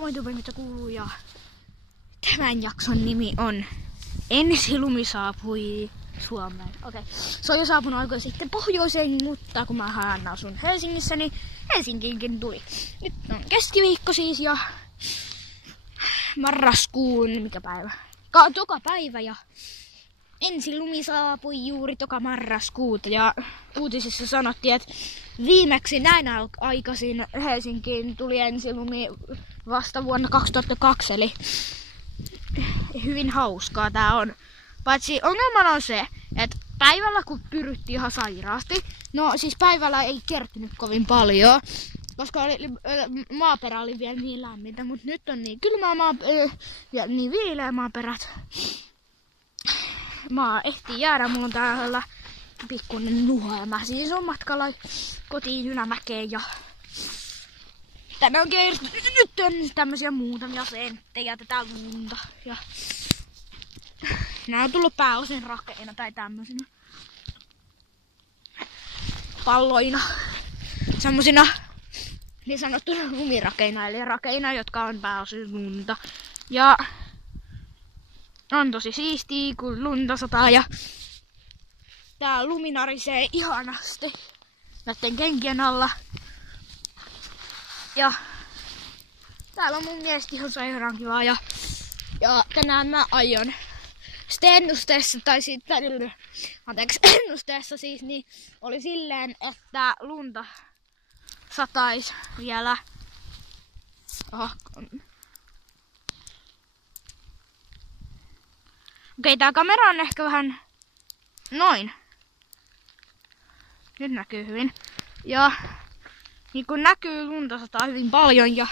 moi tube, mitä kuuluu, ja tämän jakson nimi on Ensilumi saapui Suomeen. Okei. Se on jo saapunut aikoja sitten pohjoiseen, mutta kun mä asun Helsingissä, niin Helsinkiinkin tuli. Nyt on keskiviikko siis ja marraskuun, mikä päivä? Toka päivä ja ensilumi saapui juuri toka marraskuuta ja uutisissa sanottiin, että viimeksi näin aikaisin Helsinkiin tuli ensilumi vasta vuonna 2002, eli hyvin hauskaa tää on. Paitsi ongelmana on se, että päivällä kun pyryttiin ihan sairaasti, no siis päivällä ei kertynyt kovin paljon, koska maaperä oli vielä niin lämmintä, mutta nyt on niin kylmää ja niin viileä maaperät. Maa ehtii jäädä, mulla on täällä pikkuinen nuha ja mä siis on matkalla kotiin Ylämäkeen ja tänne on nyt on tämmösiä muutamia senttejä tätä lunta ja nää on tullut pääosin rakeina tai tämmösinä palloina, semmosina niin sanottuna lumirakeina eli rakeina, jotka on pääosin lunta ja on tosi siistiä, kun lunta sataa ja tää lumi narisee ihanasti näitten kenkien alla. Ja täällä on mun mielestä ihan sairaan kivaa ja tänään mä aion sitten ennusteessa, tai sitten ennusteessa siis, niin oli silleen, että lunta satais vielä. Okei, tää kamera on ehkä vähän noin. Nyt näkyy hyvin. Ja niin kun näkyy, lunta sataa hyvin paljon ja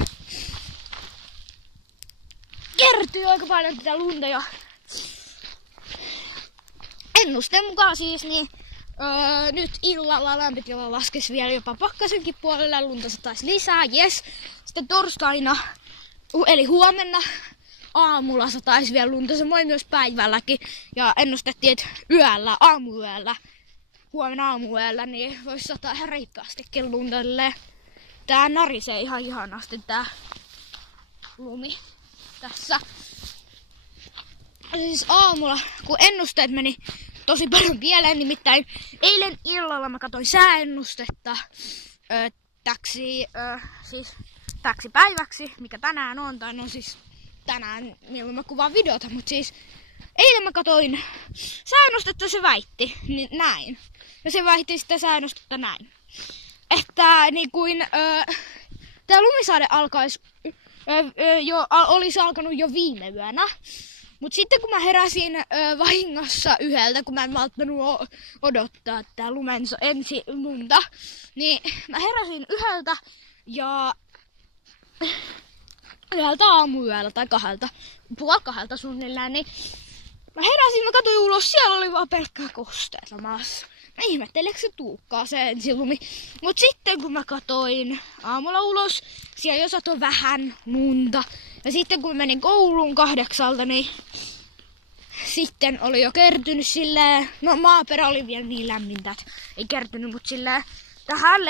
kertyy aika paljon tätä lunta ja ennusteen mukaan siis niin nyt illalla lämpötila laskesi vielä jopa pakkasenkin puolelle, lunta sataisi lisää, jes. Sitten torstaina, eli huomenna aamulla sataisi vielä lunta, samoin myös päivälläkin. Ja ennustettiin, että aamuyöllä, huomenna aamuyöllä, niin voisi sataa ihan reippaastikin lunta. Tää narisee ihan ihanasti tää lumi tässä. Siis aamulla, kun ennusteet meni tosi paljon pieleen, nimittäin eilen illalla mä katsoin sääennustetta täksi päiväksi, mikä tänään on, tai no siis tänään, milloin mä kuvaan videota, mutta siis eilen mä katsoin sääennustetta, se väitti näin. Ja se väitti sitä sääennustetta näin. Että niin kuin tää lumisade olisi alkanut jo viime yönä. Mut sitten kun mä heräsin vahingossa yhdeltä, kun mä en malttanut odottaa tää ensi lunta, niin mä heräsin yhdeltä aamuyöllä tai 1:30 suunnilleen, niin mä heräsin, mä katsoin ulos, siellä oli vaan pelkkää kosteita maassa. Mä ihmettelin, eikö se tuukkaa se ensilumi. Mut sitten kun mä katsoin aamulla ulos, siellä jo satoi vähän lunta. Ja sitten kun menin kouluun 8:00, niin sitten oli jo kertynyt silleen, no maaperä oli vielä niin lämmintä, että ei kertynyt, mutta silleen tähän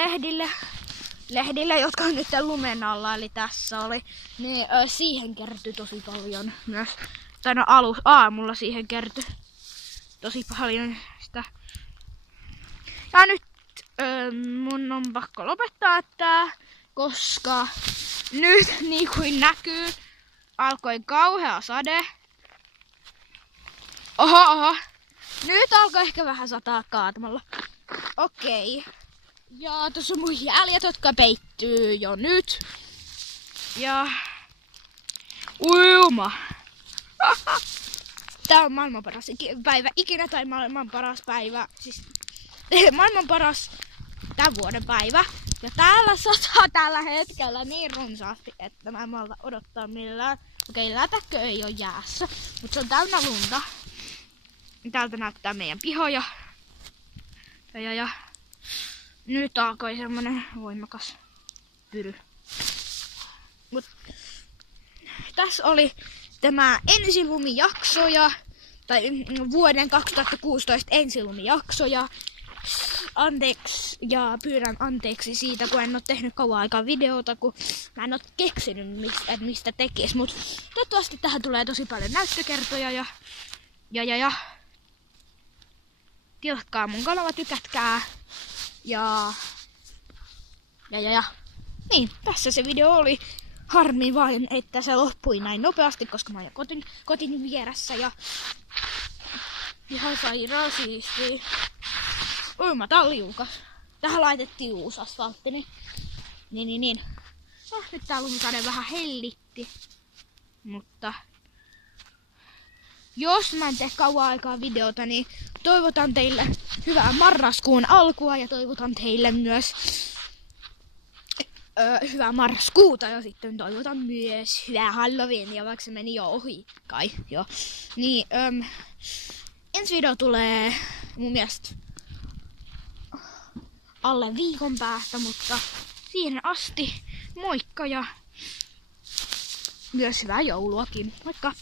lehdille, jotka on nyt lumen alla, eli tässä oli, niin siihen kertyi tosi paljon myös. Tai no aamulla siihen kertyi tosi paljon sitä. Ja nyt mun on pakko lopettaa tää, koska nyt niin kuin näkyy, alkoi kauhea sade. Oho. Nyt alkoi ehkä vähän sataa kaatamalla. Okei. Ja tuossa on mun jäljet, jotka peittyy jo nyt. Ja uima. Tää on maailman paras päivä ikinä, tai maailman paras päivä, siis maailman paras tämän vuoden päivä. Ja täällä sataa tällä hetkellä niin runsaasti, että mä en malta odottaa millään. Okei, lätäkkö ei ole jäässä, mutta se on täynnä lunta. Täältä näyttää meidän pihoja. Ja nyt alkoi semmonen voimakas pyry. Mut tässä oli tämä ensilumijakso tai vuoden 2016 ensilumijakso ja anteeksi ja pyydän anteeksi siitä, kun en ole tehnyt kauan aikaa videota, kun mä en ole keksinyt mistä tekis. Mut toivottavasti tähän tulee tosi paljon näyttökertoja ja tilatkaa mun kanava, tykätkää ja. Niin, tässä se video oli. Harmi vain, että se loppui näin nopeasti, koska mä olin kotin vieressä ja ihan sairaan siistiä. Oi, tää on liukas. Tähän laitettiin uusi asfaltti, niin. No, nyt tää lumikade vähän hellitti. Mutta jos mä en tee kauan aikaa videota, niin toivotan teille hyvää marraskuun alkua ja toivotan teille myös hyvää marraskuuta ja sitten toivotan myös hyvää Halloweenia, vaikka se meni jo ohi kai jo. Niin, ensi video tulee mun mielestä alle viikon päästä, mutta siihen asti moikka ja myös hyvää jouluakin. Moikka!